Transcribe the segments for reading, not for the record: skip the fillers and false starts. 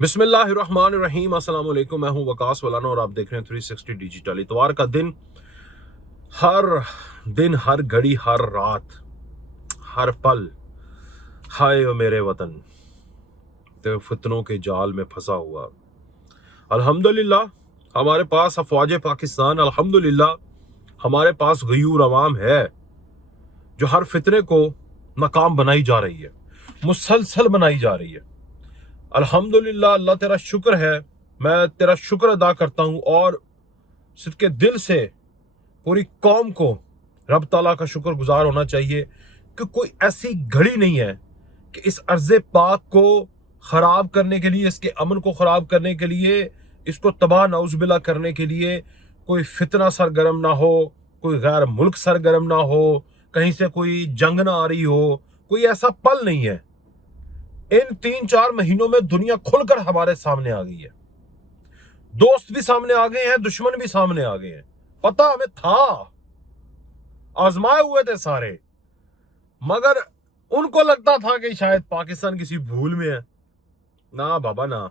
बिस्मिल्लाहिर्रहमानिर्रहीम। अस्सलाम वालेकुम। मैं हूं वकास वलाना और आप देख रहे हैं 360 डिजिटल। इतवार का दिन हर घड़ी हर रात हर पल हाय ओ मेरे वतन तो फितनों के जाल में फंसा हुआ। अल्हम्दुलिल्लाह हमारे पास अफवाज पाकिस्तान, अल्हम्दुलिल्लाह हमारे पास गयूर अवाम है जो हर फितने को नाकाम बनाई जा रही है, मुसलसल बनाई जा रही है। अल्हम्दुलिल्लाह, अल्लाह तेरा शुक्र है, मैं तेरा शुक्र अदा करता हूँ और सिद्के दिल से पूरी कौम को रब ताला का शुक्र गुजार होना चाहिए कि कोई ऐसी घड़ी नहीं है कि इस अर्ज़े पाक को ख़राब करने के लिए, इसके अमन को ख़राब करने के लिए, इसको तबाह नाउज़ुबिल्लाह करने के लिए कोई फितना सरगर्म ना हो, कोई गैर मुल्क सरगर्म ना हो, कहीं से कोई जंग ना आ रही हो। कोई ऐसा पल नहीं है। इन 3-4 महीनों में दुनिया खुलकर हमारे सामने आ गई है। दोस्त भी सामने आ गए हैं, दुश्मन भी सामने आ गए हैं। पता हमें था, आजमाए हुए थे सारे, मगर उनको लगता था कि शायद पाकिस्तान किसी भूल में है। ना बाबा ना,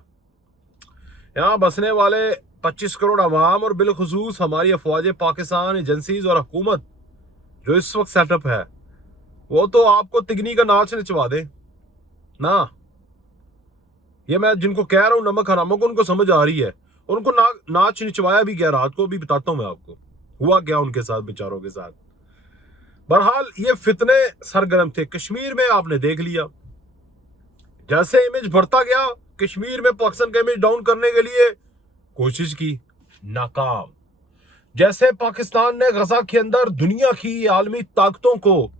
यहाँ बसने वाले 25 करोड़ अवाम और बिलखुसूस हमारी अफवाज पाकिस्तान, एजेंसीज और हुकूमत जो इस वक्त सेटअप है, वो तो आपको तिगनी का नाच नचवा दे ना। ये मैं जिनको कह रहा हूँ नमक हरामों को, उनको समझ आ रही है। उनको नाच निचवाया भी गया, रात को भी बताता हूँ मैं आपको हुआ क्या उनके साथ, बेचारों के साथ। बहरहाल ये फितने सरगर्म थे। कश्मीर में आपने देख लिया, जैसे इमेज बढ़ता गया, कश्मीर में पाकिस्तान का इमेज डाउन करने के लिए कोशिश की, नाकाम। जैसे पाकिस्तान ने गजा के अंदर दुनिया की आलमी ताकतों को,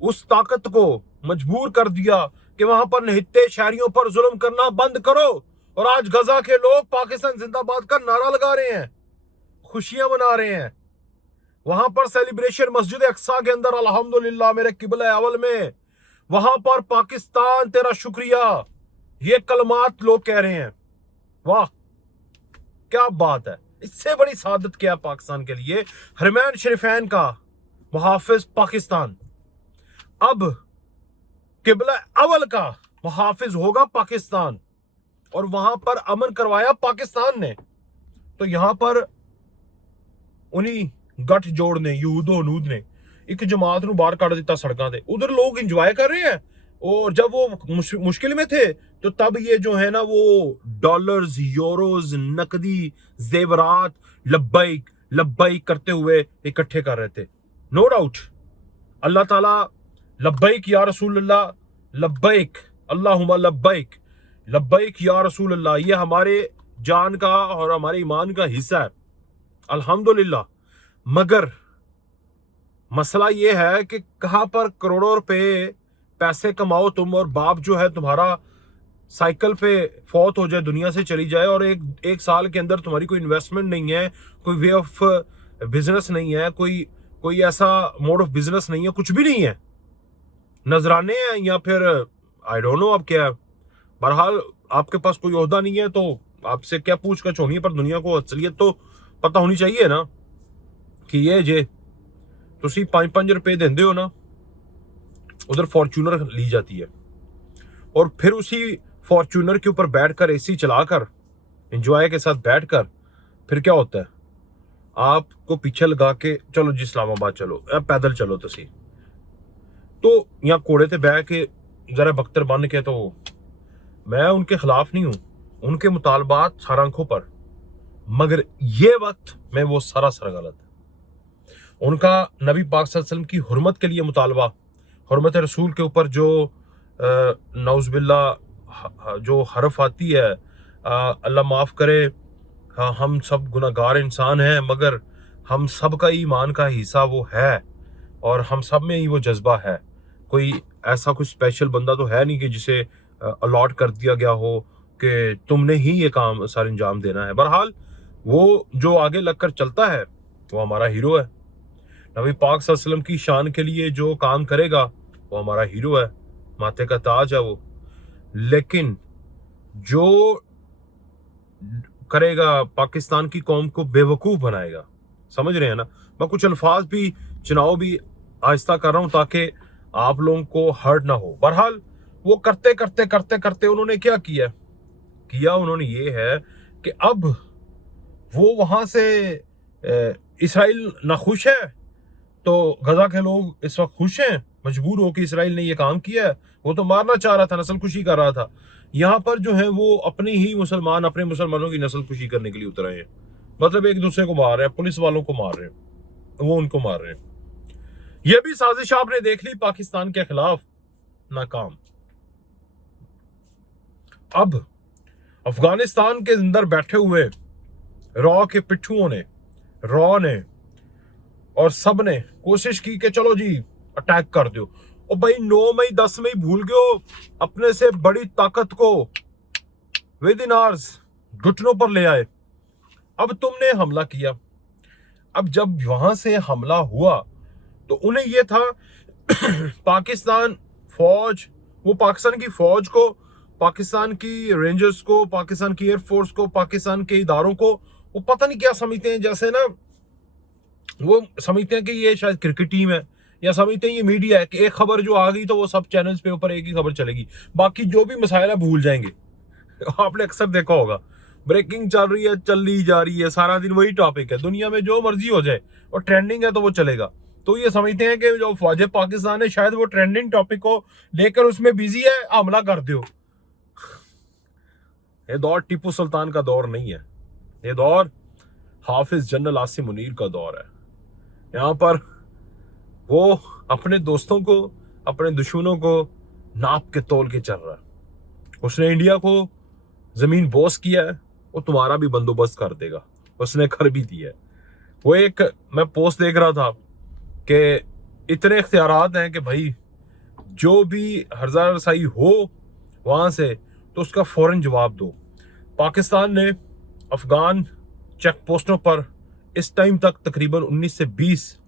उस ताकत को मजबूर कर दिया कि वहां पर निहत्ते शहरियों पर जुल्म करना बंद करो, और आज गजा के लोग पाकिस्तान जिंदाबाद का नारा लगा रहे हैं, खुशियां मना रहे हैं। वहां पर सेलिब्रेशन मस्जिद अक्सा के अंदर, अल्हम्दुलिल्लाह मेरे किबला अवल में, वहां पर पाकिस्तान तेरा शुक्रिया, ये कलमात लोग कह रहे हैं। वाह क्या बात है। इससे बड़ी सादत क्या है पाकिस्तान के लिए। हरमैन शरीफैन का मुहाफिज पाकिस्तान, अब किबला अवल का मुहाफिज होगा पाकिस्तान, और वहां पर अमन करवाया पाकिस्तान ने। तो यहां पर उन्हीं गठ जोड़ ने, यूदो नूद ने एक जमात ਨੂੰ ਬਾਹਰ ਕੱਢ ਦਿੱਤਾ सड़कों से। उधर लोग इंजॉय कर रहे हैं, और जब वो मुश्किल में थे तो तब ये जो है ना, वो डॉलर्स, यूरोज, नकदी, जेवरात लब्बैक लब्बैक करते हुए इकट्ठे कर रहे थे। नो डाउट, अल्लाह ताला लब्बैक या रसूल अल्लाह, लब्बैक अल्लाहुम्मा लब्बैक, लब्बैक या रसूल अल्लाह, ये हमारे जान का और हमारे ईमान का हिस्सा है, अल्हम्दुलिल्लाह। मगर मसला ये है कि कहां पर करोड़ों रुपए पैसे कमाओ तुम, और बाप जो है तुम्हारा साइकिल पे फौत हो जाए, दुनिया से चली जाए, और एक साल के अंदर तुम्हारी कोई इन्वेस्टमेंट नहीं है, कोई वे ऑफ बिजनेस नहीं है, कोई ऐसा मोड ऑफ बिजनेस नहीं है, कुछ भी नहीं है, नजराने हैं, या फिर आई डोंट नो अब क्या है। बहरहाल आपके पास कोई ओहदा नहीं है तो आपसे क्या पूछ कर होनी है, पर दुनिया को असलियत तो पता होनी चाहिए ना कि ये जे तुसी 5-5 रुपए देंदे हो ना, उधर फॉर्च्यूनर ली जाती है, और फिर उसी फॉर्च्यूनर के ऊपर बैठकर एसी चलाकर एंजॉय के साथ बैठकर फिर क्या होता है, आपको पीछे लगा के चलो जी इस्लामाबाद चलो, पैदल चलो तुसी, तो यहाँ कोड़े ते बह के जरा बख्तर बन के, तो मैं उनके खिलाफ नहीं हूं, उनके मुतालबात सारा आंखों पर, मगर ये वक्त में वो सरासर गलत है। उनका नबी पाक सल्लल्लाहु अलैहि वसल्लम की हुर्मत के लिए मुतालबा, हुर्मत रसूल के ऊपर जो नाउज़ुबिल्लाह जो हरफ आती है, अल्लाह माफ़ करे, हम सब गुनाहगार इंसान हैं, मगर हम सब का ईमान का हिस्सा वो है, और हम सब में ही वो जज्बा है। कोई ऐसा कोई स्पेशल बंदा तो है नहीं कि जिसे अलॉट कर दिया गया हो कि तुमने ही ये काम सर अंजाम देना है। बहरहाल वो जो आगे लगकर चलता है वो हमारा हीरो है। नबी पाक सल्लल्लाहु अलैहि वसल्लम की शान के लिए जो काम करेगा वो हमारा हीरो है, माथे का ताज है वो। लेकिन जो करेगा पाकिस्तान की कौम को बेवकूफ़ बनाएगा, समझ रहे हैं ना। मैं कुछ अल्फाज भी चुनाव भी आहिस्ता कर रहा हूँ ताकि आप लोगों को हर्ट ना हो। बहरहाल वो करते करते करते करते उन्होंने क्या किया, किया उन्होंने ये है कि अब वो वहां से इसराइल नाखुश है, तो गजा के लोग इस वक्त खुश हैं, मजबूर हो कि इसराइल ने ये काम किया है। वो तो मारना चाह रहा था, नस्ल खुशी कर रहा था। यहाँ पर जो है वो अपने ही मुसलमान अपने मुसलमानों की नस्ल खुशी करने के लिए उतर आए हैं। मतलब एक दूसरे को मार रहे हैं, पुलिस वालों को मार रहे हैं, वो उनको मार रहे हैं। ये भी साजिश आपने देख ली पाकिस्तान के खिलाफ, नाकाम। अब अफगानिस्तान के अंदर बैठे हुए रॉ के पिट्ठुओं ने, रॉ ने और सब ने कोशिश की कि चलो जी अटैक कर दो। और भाई 9 मई 10 मई भूल गए हो, अपने से बड़ी ताकत को विद इन आवर्स घुटनों पर ले आए। अब तुमने हमला किया। अब जब वहां से हमला हुआ तो उन्हें यह था पाकिस्तान फौज, वो पाकिस्तान की फौज को, पाकिस्तान की रेंजर्स को, पाकिस्तान की एयरफोर्स को, पाकिस्तान के इदारों को वो पता नहीं क्या समझते हैं, जैसे ना वो समझते हैं कि ये शायद क्रिकेट टीम है, या समझते हैं ये मीडिया है कि एक खबर जो आ गई तो वो सब चैनल्स पे ऊपर एक ही खबर चलेगी, बाकी जो भी मसाइल है भूल जाएंगे। आपने अक्सर देखा होगा, ब्रेकिंग चल रही है, चली जा रही है, सारा दिन वही टॉपिक है, दुनिया में जो मर्जी हो जाए और ट्रेंडिंग है तो वो चलेगा। तो ये समझते हैं कि जो फौज पाकिस्तान है शायद वो ट्रेंडिंग टॉपिक को लेकर उसमें बिजी है, हमला कर दो। ये दौर टीपू सुल्तान का दौर नहीं है, ये दौर हाफिज जनरल आसिम मुनीर का दौर है। यहाँ पर वो अपने दोस्तों को, अपने दुश्मनों को नाप के तोल के चल रहा है। उसने इंडिया को जमीन बोस किया है, वो तुम्हारा भी बंदोबस्त कर देगा, उसने कर भी दिया है। वो एक मैं पोस्ट देख रहा था कि इतने इख्तियारात हैं कि भाई जो भी हर्जा रसाई हो वहां से तो उसका फौरन जवाब दो। पाकिस्तान ने अफगान चेक पोस्टों पर इस टाइम तक तकरीबन 19 से 20,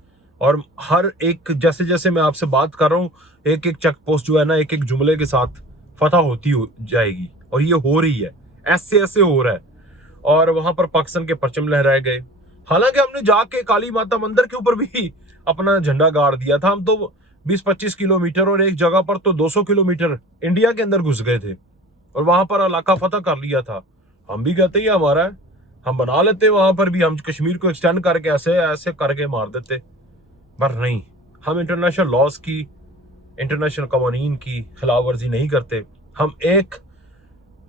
और हर एक, जैसे जैसे मैं आपसे बात कर रहा हूँ, एक एक चेक पोस्ट जो है ना एक एक जुमले के साथ फतह होती जाएगी, और ये हो रही है, ऐसे ऐसे हो रहा है। और वहां पर पाकिस्तान के परचम लहराए गए। हालांकि हमने जाके काली माता मंदिर के ऊपर भी अपना झंडा गाड़ दिया था। हम तो 20-25 किलोमीटर और एक जगह पर तो 200 किलोमीटर इंडिया के अंदर घुस गए थे और वहां पर इलाका फतह कर लिया था। हम भी कहते ही हमारा है, हम बना लेते, वहां पर भी हम कश्मीर को एक्सटेंड करके ऐसे ऐसे करके मार देते, पर नहीं, हम इंटरनेशनल लॉज की, इंटरनेशनल कवानीन की खिलाफ वर्जी नहीं करते। हम एक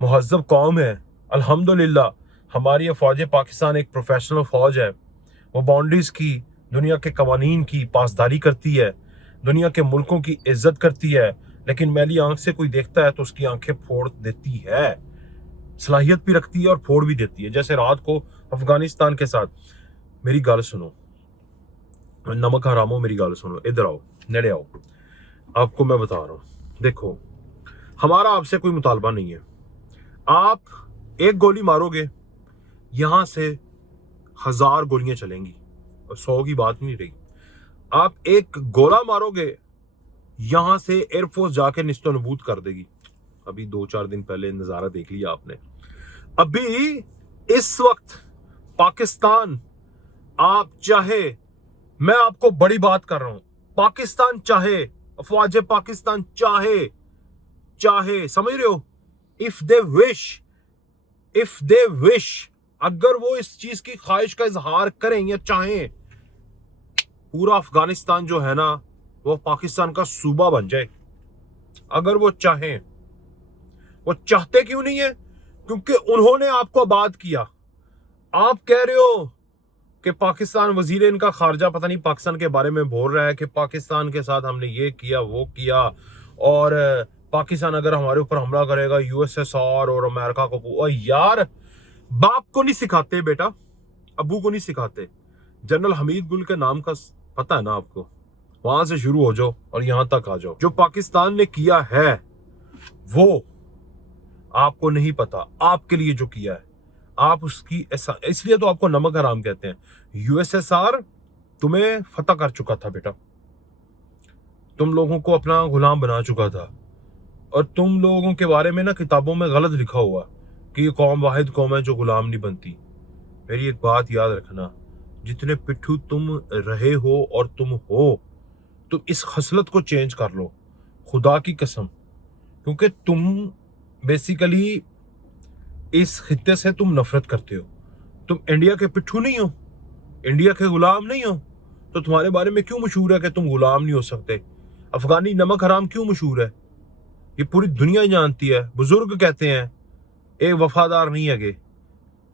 मुहज्जब कौम है, अल्हम्दुलिल्लाह। हमारी ये फौज पाकिस्तान एक प्रोफेशनल फौज है, वो बाउंड्रीज की, दुनिया के कवानीन की पासदारी करती है, दुनिया के मुल्कों की इज्जत करती है। लेकिन मैली आंख से कोई देखता है तो उसकी आंखें फोड़ देती है, सलाहियत भी रखती है और फोड़ भी देती है। जैसे रात को अफगानिस्तान के साथ। मेरी गल सुनो, नमक हरामो, मेरी गल सुनो, इधर आओ, नेड़े आओ, आपको मैं बता रहा हूँ। देखो, हमारा आपसे कोई मुतालबा नहीं है। आप एक गोली मारोगे, यहां से 1000 गोलियां चलेंगी और 100 की बात नहीं रही। आप एक गोला मारोगे, यहां से एयरफोर्स जाके निस्तो नबूद कर देगी। अभी 2-4 दिन पहले नजारा देख लिया आपने। अभी इस वक्त पाकिस्तान, आप चाहे, मैं आपको बड़ी बात कर रहा हूं, पाकिस्तान चाहे, अफवाज पाकिस्तान चाहे, समझ रहे हो, इफ दे विश, अगर वो इस चीज की ख्वाहिश का इजहार करें या चाहें, पूरा अफगानिस्तान जो है ना वो पाकिस्तान का सूबा बन जाए। अगर वो चाहें, वो चाहते क्यों नहीं है? क्योंकि उन्होंने आपको आबाद किया। आप कह रहे हो कि पाकिस्तान, वजीर इनका खारजा पता नहीं पाकिस्तान के बारे में बोल रहा है कि पाकिस्तान के साथ हमने ये किया वो किया, और पाकिस्तान अगर हमारे ऊपर हमला करेगा यूएसएसआर और अमेरिका को। और यार, बाप को नहीं सिखाते बेटा, अबू को नहीं सिखाते। जनरल हमीद गुल के नाम का पता है ना आपको? वहां से शुरू हो जाओ और यहां तक आ जाओ। जो पाकिस्तान ने किया है वो आपको नहीं पता, आपके लिए जो किया है आप उसकी, इसलिए तो आपको नमक हराम कहते हैं। यूएसएसआर तुम्हें फतह कर चुका था बेटा, तुम लोगों को अपना गुलाम बना चुका था, और तुम लोगों के बारे में ना किताबों में गलत लिखा हुआ कि ये कौम वाहिद कौम है जो गुलाम नहीं बनती। मेरी एक बात याद रखना, जितने पिट्ठू तुम रहे हो और तुम हो, तो इस खसलत को चेंज कर लो, खुदा की कसम। क्योंकि तुम बेसिकली इस खित्ते से तुम नफरत करते हो, तुम इंडिया के पिट्ठू नहीं हो, इंडिया के गुलाम नहीं हो, तो तुम्हारे बारे में क्यों मशहूर है कि तुम गुलाम नहीं हो सकते? अफगानी नमक हराम क्यों मशहूर है? ये पूरी दुनिया जानती है, बुजुर्ग कहते हैं एक वफादार नहीं है।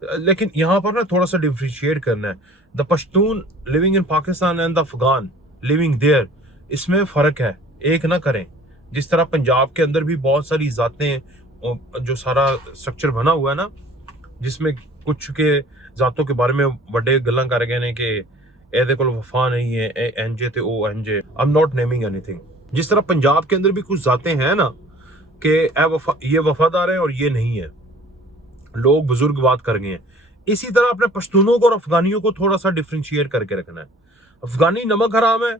लेकिन यहाँ पर ना थोड़ा सा डिफ्रेंशिएट करना है, the Pashtun living in Pakistan and the Afghan living there, इसमें फ़र्क है, एक ना करें। जिस तरह पंजाब के अंदर भी बहुत सारी ज़ातें, जो सारा स्ट्रक्चर बना हुआ है ना, जिसमें कुछ के ज़ातों के बारे में बड़े गल्लां कर गए ने कि एदे कोल वफा नहीं है, ए एनजे ते ओ एनजे, I am not naming anything. जिस तरह पंजाब के अंदर भी कुछ ज़ातें हैं ना कि ये वफादार है और ये नहीं है, लोग बुजुर्ग बात कर गए हैं, इसी तरह अपने पश्तूनों को और अफगानियों को थोड़ा सा डिफ्रेंशिएट करके रखना है। अफगानी नमक हराम है,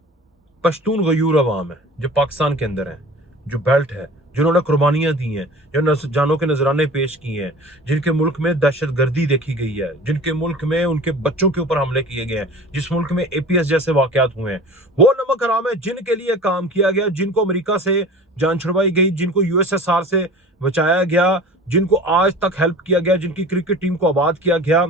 पश्तून गयूर अवाम है जो पाकिस्तान के अंदर है, जो बेल्ट है, जिन्होंने कुर्बानियां दी हैं, जो जानों के नजराने पेश किए हैं, जिनके मुल्क में दहशत गर्दी देखी गई है, जिनके मुल्क में उनके बच्चों के ऊपर हमले किए गए हैं, जिस मुल्क में APS जैसे वाकयात हुए हैं, वो नमक हराम है जिनके लिए काम किया गया, जिनको अमेरिका से जान छुड़वाई गई, जिनको USSR से बचाया गया, जिनको आज तक हेल्प किया गया, जिनकी क्रिकेट टीम को आबाद किया गया।